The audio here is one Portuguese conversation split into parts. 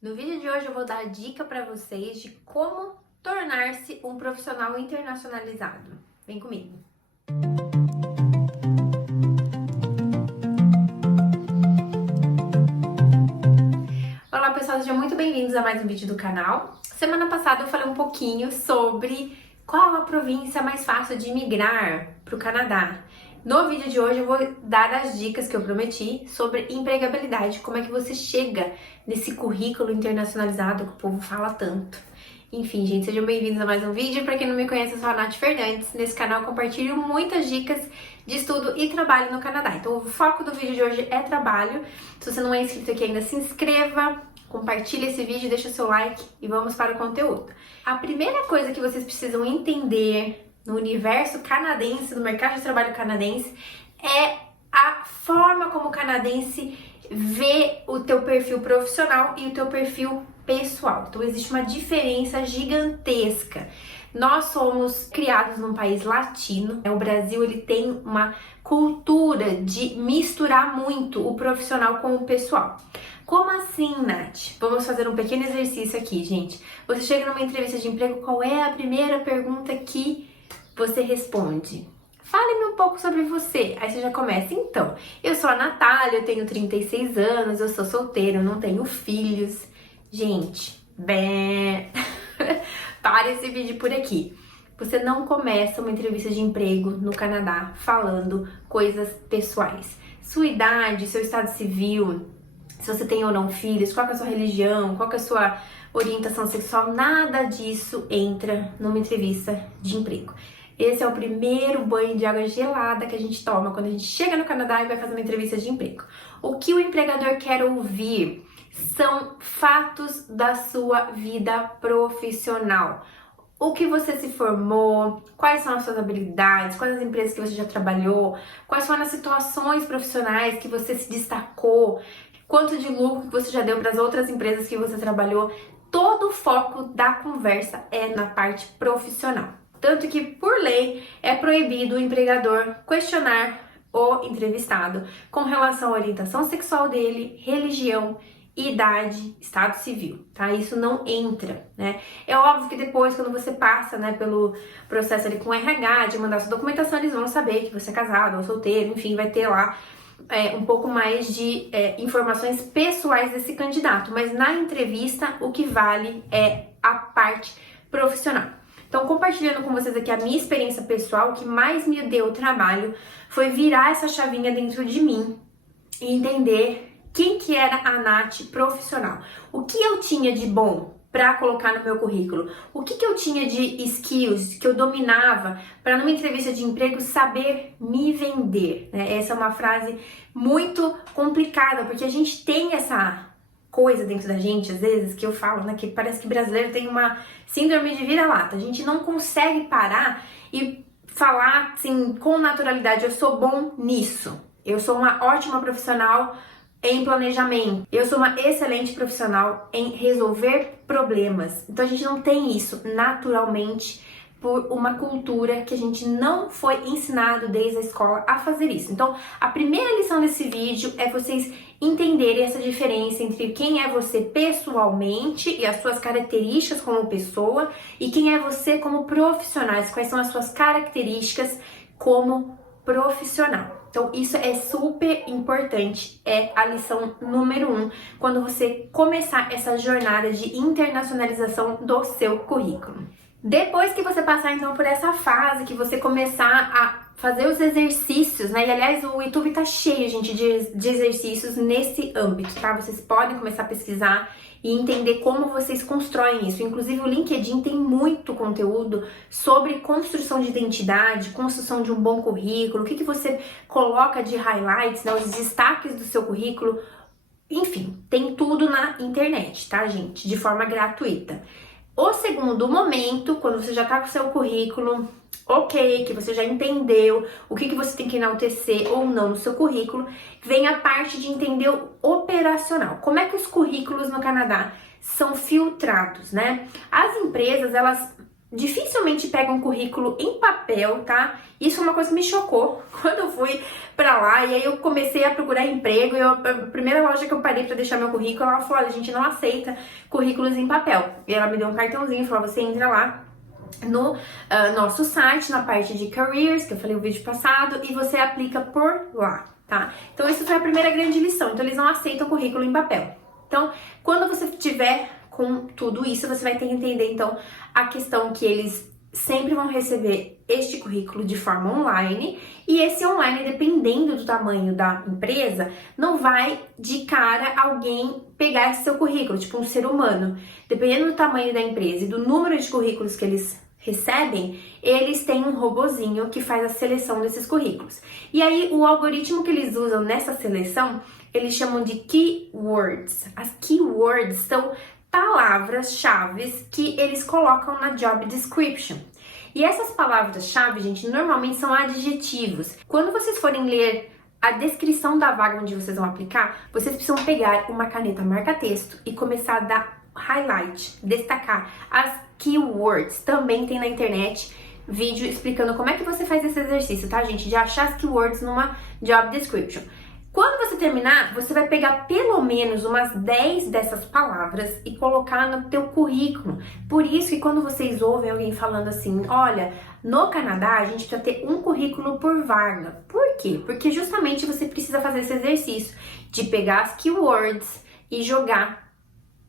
No vídeo de hoje eu vou dar dica para vocês de como tornar-se um profissional internacionalizado. Vem comigo! Olá pessoal, sejam muito bem-vindos a mais um vídeo do canal. Semana passada eu falei um pouquinho sobre qual a província mais fácil de migrar para o Canadá. No vídeo de hoje eu vou dar as dicas que eu prometi sobre empregabilidade, como é que você chega nesse currículo internacionalizado que o povo fala tanto. Enfim, gente, sejam bem-vindos a mais um vídeo. Para quem não me conhece, eu sou a Nath Fernandes. Nesse canal eu compartilho muitas dicas de estudo e trabalho no Canadá. Então o foco do vídeo de hoje é trabalho. Se você não é inscrito aqui ainda, se inscreva, compartilhe esse vídeo, deixa seu like e vamos para o conteúdo. A primeira coisa que vocês precisam entender no universo canadense, no mercado de trabalho canadense, é a forma como o canadense vê o teu perfil profissional e o teu perfil pessoal. Então existe uma diferença gigantesca. Nós somos criados num país latino. O Brasil ele tem uma cultura de misturar muito o profissional com o pessoal. Como assim, Nath? Vamos fazer um pequeno exercício aqui, gente. Você chega numa entrevista de emprego, qual é a primeira pergunta que você responde? Fale-me um pouco sobre você. Aí você já começa. Então, eu sou a Natália, eu tenho 36 anos, eu sou solteira, eu não tenho filhos. Gente, para esse vídeo por aqui. Você não começa uma entrevista de emprego no Canadá falando coisas pessoais. Sua idade, seu estado civil, se você tem ou não filhos, qual é a sua religião, qual é a sua orientação sexual, nada disso entra numa entrevista de emprego. Esse é o primeiro banho de água gelada que a gente toma quando a gente chega no Canadá e vai fazer uma entrevista de emprego. O que o empregador quer ouvir são fatos da sua vida profissional. O que você se formou, quais são as suas habilidades, quais as empresas que você já trabalhou, quais foram as situações profissionais que você se destacou, quanto de lucro que você já deu para as outras empresas que você trabalhou. Todo o foco da conversa é na parte profissional. Tanto que, por lei, é proibido o empregador questionar o entrevistado com relação à orientação sexual dele, religião, idade, estado civil, tá? Isso não entra, né? É óbvio que depois, quando você passa, né, pelo processo ali com o RH, de mandar sua documentação, eles vão saber que você é casado ou solteiro, enfim, vai ter lá um pouco mais de informações pessoais desse candidato. Mas na entrevista, o que vale é a parte profissional. Então, compartilhando com vocês aqui a minha experiência pessoal, o que mais me deu trabalho foi virar essa chavinha dentro de mim e entender quem que era a Nath profissional. O que eu tinha de bom para colocar no meu currículo? O que eu tinha de skills que eu dominava para numa entrevista de emprego saber me vender, né? Essa é uma frase muito complicada, porque a gente tem essa coisa dentro da gente, às vezes, que eu falo, né, que parece que brasileiro tem uma síndrome de vira-lata. A gente não consegue parar e falar, assim, com naturalidade, eu sou bom nisso. Eu sou uma ótima profissional em planejamento. Eu sou uma excelente profissional em resolver problemas. Então a gente não tem isso naturalmente por uma cultura que a gente não foi ensinado desde a escola a fazer isso. Então, a primeira lição desse vídeo é vocês entenderem essa diferença entre quem é você pessoalmente e as suas características como pessoa e quem é você como profissional, quais são as suas características como profissional. Então, isso é super importante, é a lição número 1, quando você começar essa jornada de internacionalização do seu currículo. Depois que você passar, então, por essa fase, que você começar a fazer os exercícios, né? E, aliás, o YouTube tá cheio, gente, de exercícios nesse âmbito, tá? Vocês podem começar a pesquisar e entender como vocês constroem isso. Inclusive, o LinkedIn tem muito conteúdo sobre construção de identidade, construção de um bom currículo, o que você coloca de highlights, né, os destaques do seu currículo. Enfim, tem tudo na internet, tá, gente? De forma gratuita. O segundo momento, quando você já tá com o seu currículo ok, que você já entendeu o que você tem que enaltecer ou não no seu currículo, vem a parte de entender o operacional. Como é que os currículos no Canadá são filtrados, né? As empresas, elas dificilmente pegam um currículo em papel, tá? Isso é uma coisa que me chocou quando eu fui pra lá e aí eu comecei a procurar emprego e a primeira loja que eu parei pra deixar meu currículo, ela falou, olha, a gente não aceita currículos em papel. E ela me deu um cartãozinho e falou, você entra lá no nosso site, na parte de careers, que eu falei no vídeo passado, e você aplica por lá, tá? Então isso foi a primeira grande lição, então eles não aceitam currículo em papel. Então, quando você tiver com tudo isso, você vai ter que entender, então, a questão que eles sempre vão receber este currículo de forma online, e esse online, dependendo do tamanho da empresa, não vai de cara alguém pegar esse seu currículo, tipo um ser humano. Dependendo do tamanho da empresa e do número de currículos que eles recebem, eles têm um robozinho que faz a seleção desses currículos. E aí, o algoritmo que eles usam nessa seleção, eles chamam de keywords. As keywords são palavras-chave que eles colocam na job description. E essas palavras-chave, gente, normalmente são adjetivos. Quando vocês forem ler a descrição da vaga onde vocês vão aplicar, vocês precisam pegar uma caneta marca-texto e começar a dar highlight, destacar as keywords. Também tem na internet vídeo explicando como é que você faz esse exercício, tá, gente? De achar as keywords numa job description. Quando você terminar, você vai pegar pelo menos umas 10 dessas palavras e colocar no teu currículo. Por isso que quando vocês ouvem alguém falando assim, olha, no Canadá a gente precisa ter um currículo por vaga. Por quê? Porque justamente você precisa fazer esse exercício de pegar as keywords e jogar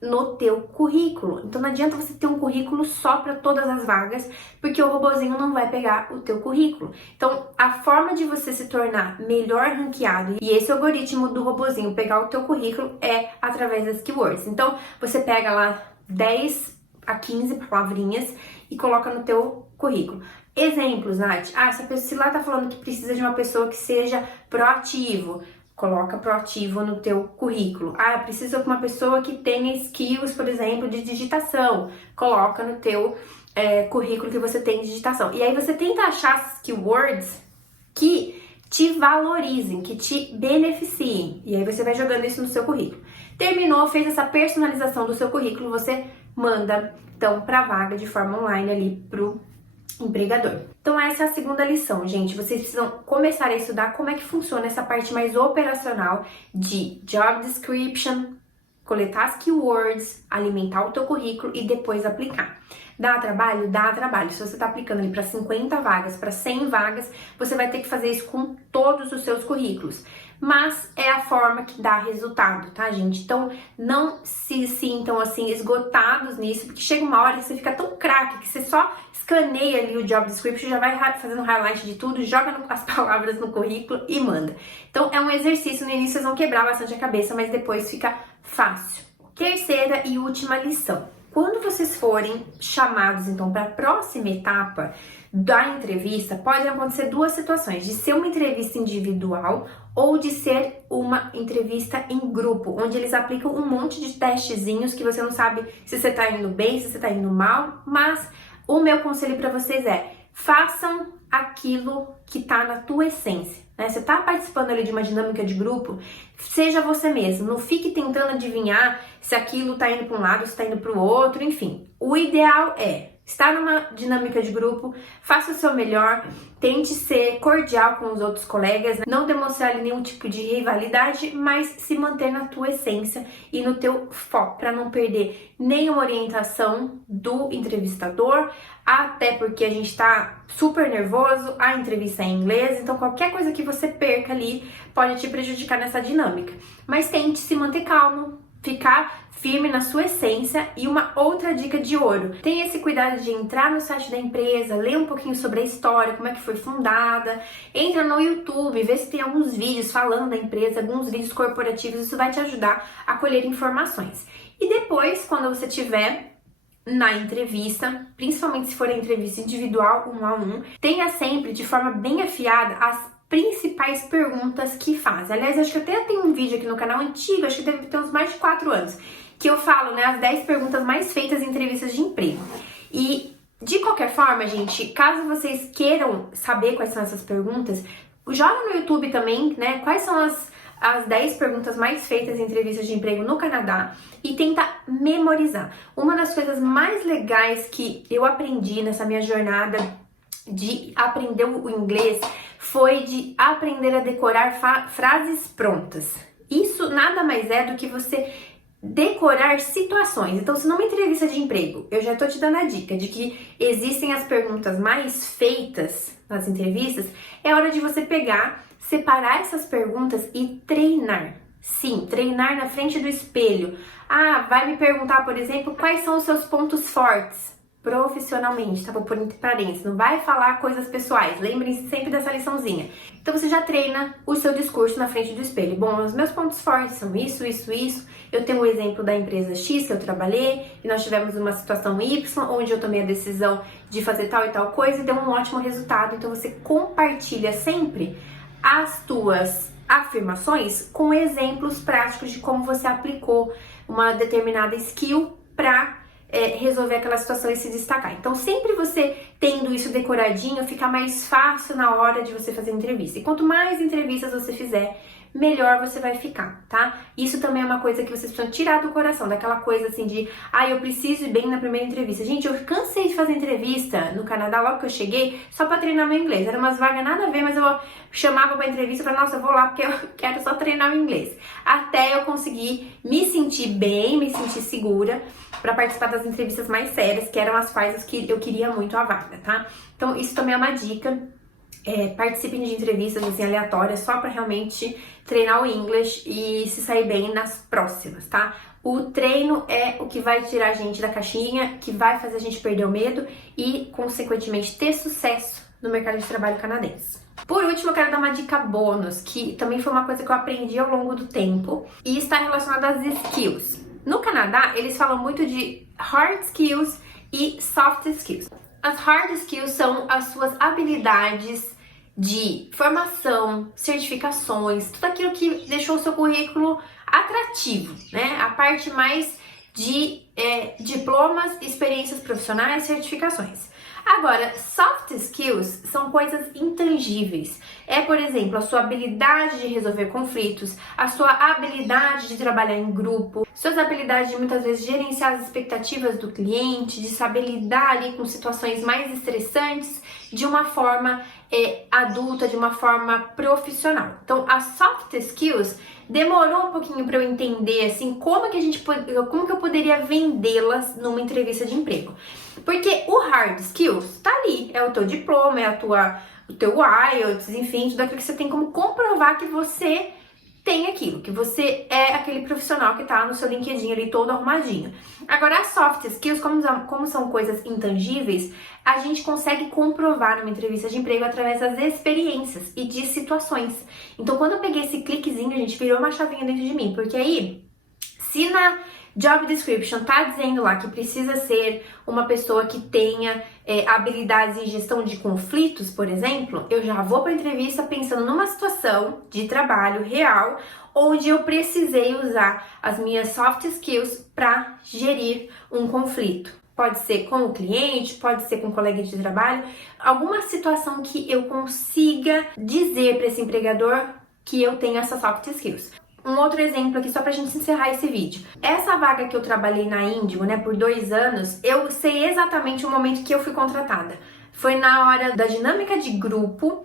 no teu currículo. Então não adianta você ter um currículo só para todas as vagas, porque o robozinho não vai pegar o teu currículo. Então a forma de você se tornar melhor ranqueado e esse algoritmo do robozinho pegar o teu currículo é através das keywords. Então você pega lá 10 a 15 palavrinhas e coloca no teu currículo. Exemplos, Nath. Se lá tá falando que precisa de uma pessoa que seja proativo, coloca proativo no teu currículo. Precisa de uma pessoa que tenha skills, por exemplo, de digitação. Coloca no teu currículo que você tem de digitação. E aí você tenta achar as keywords que te valorizem, que te beneficiem. E aí você vai jogando isso no seu currículo. Terminou, fez essa personalização do seu currículo, você manda, então, para a vaga de forma online ali pro empregador. Então essa é a segunda lição, gente. Vocês precisam começar a estudar como é que funciona essa parte mais operacional de job description, coletar as keywords, alimentar o teu currículo e depois aplicar. Dá trabalho? Dá trabalho. Se você está aplicando ali para 50 vagas, para 100 vagas, você vai ter que fazer isso com todos os seus currículos. Mas é a forma que dá resultado, tá, gente? Então, não se sintam, assim, esgotados nisso, porque chega uma hora que você fica tão craque que você só escaneia ali o job description, já vai fazendo highlight de tudo, joga as palavras no currículo e manda. Então, é um exercício, no início vocês vão quebrar bastante a cabeça, mas depois fica fácil. Terceira e última lição. Quando vocês forem chamados, então, para a próxima etapa da entrevista, podem acontecer duas situações, de ser uma entrevista individual ou de ser uma entrevista em grupo, onde eles aplicam um monte de testezinhos que você não sabe se você tá indo bem, se você tá indo mal, mas o meu conselho para vocês é, façam aquilo que tá na tua essência, né? Você tá participando ali de uma dinâmica de grupo, seja você mesmo, não fique tentando adivinhar se aquilo tá indo para um lado, se tá indo para o outro, enfim. O ideal é estar numa dinâmica de grupo, faça o seu melhor, tente ser cordial com os outros colegas, né? Não demonstrar ali nenhum tipo de rivalidade, mas se manter na tua essência e no teu foco, para não perder nenhuma orientação do entrevistador, até porque a gente tá super nervoso, a entrevista é em inglês, então qualquer coisa que você perca ali pode te prejudicar nessa dinâmica. Mas tente se manter calmo, ficar firme na sua essência. E uma outra dica de ouro, tenha esse cuidado de entrar no site da empresa, ler um pouquinho sobre a história, como é que foi fundada, entra no YouTube, vê se tem alguns vídeos falando da empresa, alguns vídeos corporativos, isso vai te ajudar a colher informações. E depois, quando você tiver na entrevista, principalmente se for a entrevista individual, 1 a 1, tenha sempre de forma bem afiada as principais perguntas que faz. Aliás, acho que até tem um vídeo aqui no canal antigo, acho que deve ter uns mais de 4 anos, que eu falo, né, as 10 perguntas mais feitas em entrevistas de emprego. E, de qualquer forma, gente, caso vocês queiram saber quais são essas perguntas, joga no YouTube também, né, quais são as 10 perguntas mais feitas em entrevistas de emprego no Canadá e tenta memorizar. Uma das coisas mais legais que eu aprendi nessa minha jornada de aprender o inglês foi de aprender a decorar frases prontas. Isso nada mais é do que você decorar situações. Então, se numa entrevista de emprego, eu já tô te dando a dica de que existem as perguntas mais feitas nas entrevistas, é hora de você pegar, separar essas perguntas e treinar. Sim, treinar na frente do espelho. Ah, vai me perguntar, por exemplo, quais são os seus pontos fortes profissionalmente, tá? Vou pôr entre parênteses, não vai falar coisas pessoais, lembrem-se sempre dessa liçãozinha. Então você já treina o seu discurso na frente do espelho. Bom, os meus pontos fortes são isso, isso, isso. Eu tenho um exemplo da empresa X que eu trabalhei e nós tivemos uma situação Y onde eu tomei a decisão de fazer tal e tal coisa e deu um ótimo resultado. Então você compartilha sempre as tuas afirmações com exemplos práticos de como você aplicou uma determinada skill para resolver aquela situação e se destacar. Então, sempre você tendo isso decoradinho, fica mais fácil na hora de você fazer entrevista. E quanto mais entrevistas você fizer, melhor você vai ficar, tá? Isso também é uma coisa que vocês precisam tirar do coração, daquela coisa assim de, eu preciso ir bem na primeira entrevista. Gente, eu cansei de fazer entrevista no Canadá logo que eu cheguei, só pra treinar meu inglês. Era umas vagas nada a ver, mas eu chamava pra entrevista e falava, nossa, eu vou lá porque eu quero só treinar o inglês. Até eu conseguir me sentir bem, me sentir segura pra participar das entrevistas mais sérias, que eram as quais eu queria muito a vaga, tá? Então, isso também é uma dica. Participem de entrevistas assim, aleatórias só para realmente treinar o inglês e se sair bem nas próximas, tá? O treino é o que vai tirar a gente da caixinha, que vai fazer a gente perder o medo e, consequentemente, ter sucesso no mercado de trabalho canadense. Por último, eu quero dar uma dica bônus, que também foi uma coisa que eu aprendi ao longo do tempo e está relacionada às skills. No Canadá, eles falam muito de hard skills e soft skills. As hard skills são as suas habilidades de formação, certificações, tudo aquilo que deixou o seu currículo atrativo, né? A parte mais de diplomas, experiências profissionais, certificações. Agora, soft skills são coisas intangíveis. Por exemplo, a sua habilidade de resolver conflitos, a sua habilidade de trabalhar em grupo, suas habilidades de muitas vezes gerenciar as expectativas do cliente, de saber lidar ali com situações mais estressantes de uma forma adulta, de uma forma profissional. Então, as soft skills demorou um pouquinho para eu entender assim como que eu poderia vendê-las numa entrevista de emprego. Porque o hard skills tá ali, é o teu diploma, é o teu IELTS, enfim, tudo aquilo que você tem como comprovar que você tem aquilo, que você é aquele profissional que tá no seu LinkedIn ali todo arrumadinho. Agora, as soft skills, como são coisas intangíveis, a gente consegue comprovar numa entrevista de emprego através das experiências e de situações. Então, quando eu peguei esse cliquezinho, a gente virou uma chavinha dentro de mim, porque aí, se na job description tá dizendo lá que precisa ser uma pessoa que tenha habilidades em gestão de conflitos, por exemplo, eu já vou para a entrevista pensando numa situação de trabalho real onde eu precisei usar as minhas soft skills para gerir um conflito. Pode ser com o cliente, pode ser com um colega de trabalho, alguma situação que eu consiga dizer para esse empregador que eu tenho essas soft skills. Um outro exemplo aqui, só pra gente encerrar esse vídeo. Essa vaga que eu trabalhei na Índigo, né, por 2 anos, eu sei exatamente o momento que eu fui contratada. Foi na hora da dinâmica de grupo.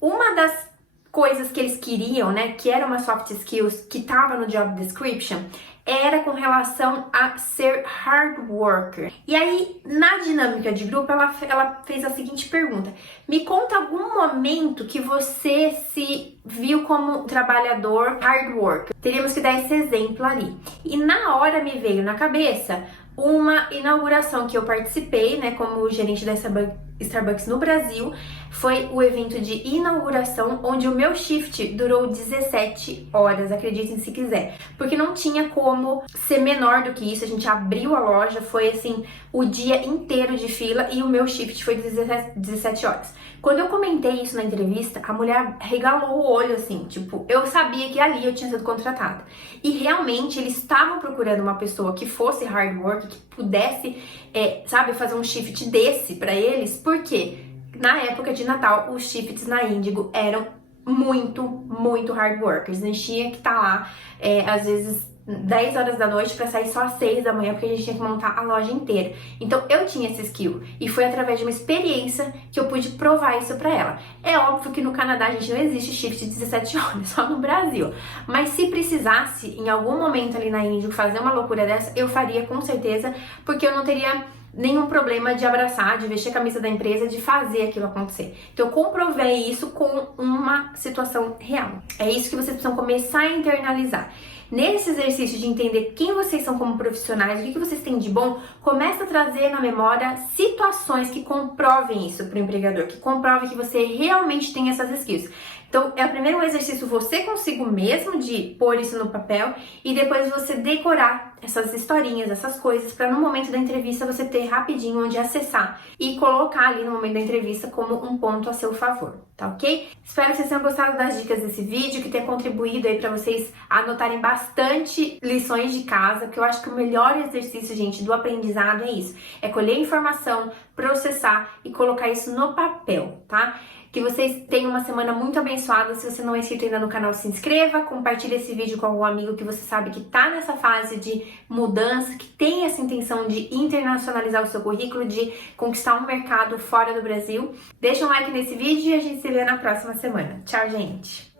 Uma das coisas que eles queriam, né, que era uma soft skills que tava no job description, era com relação a ser hard worker. E aí, na dinâmica de grupo, ela fez a seguinte pergunta: me conta algum momento que você se viu como trabalhador hard worker. Teríamos que dar esse exemplo ali. E na hora me veio na cabeça uma inauguração que eu participei, né, como gerente da Starbucks no Brasil. Foi o evento de inauguração, onde o meu shift durou 17 horas, acreditem se quiser, porque não tinha como ser menor do que isso. A gente abriu a loja, foi assim, o dia inteiro de fila e o meu shift foi 17 horas. Quando eu comentei isso na entrevista, a mulher regalou o olho assim, tipo, eu sabia que ali eu tinha sido contratada. E realmente eles estavam procurando uma pessoa que fosse hard work, que pudesse, fazer um shift desse pra eles, porque na época de Natal os shifts na Índigo eram muito hard workers. A gente tinha que estar lá, às vezes 10 horas da noite pra sair só às 6 da manhã, porque a gente tinha que montar a loja inteira. Então eu tinha esse skill e foi através de uma experiência que eu pude provar isso pra ela. É óbvio que no Canadá a gente não existe shift de 17 horas, só no Brasil. Mas se precisasse em algum momento ali na Índia fazer uma loucura dessa, eu faria com certeza, porque eu não teria nenhum problema de abraçar, de vestir a camisa da empresa, de fazer aquilo acontecer. Então eu comprovei isso com uma situação real. É isso que vocês precisam começar a internalizar. Nesse exercício de entender quem vocês são como profissionais, o que vocês têm de bom, começa a trazer na memória situações que comprovem isso para o empregador, que comprovem que você realmente tem essas skills. Então, é o primeiro exercício você consigo mesmo de pôr isso no papel e depois você decorar essas historinhas, essas coisas, para no momento da entrevista você ter rapidinho onde acessar e colocar ali no momento da entrevista como um ponto a seu favor, tá ok? Espero que vocês tenham gostado das dicas desse vídeo, que tenha contribuído aí para vocês anotarem bastante lições de casa, porque eu acho que o melhor exercício, gente, do aprendizado é isso, é colher informação, processar e colocar isso no papel, tá? Que vocês tenham uma semana muito abençoada. Se você não é inscrito ainda no canal, se inscreva, compartilhe esse vídeo com algum amigo que você sabe que tá nessa fase de mudança, que tem essa intenção de internacionalizar o seu currículo, de conquistar um mercado fora do Brasil. Deixa um like nesse vídeo e a gente se vê na próxima semana. Tchau, gente!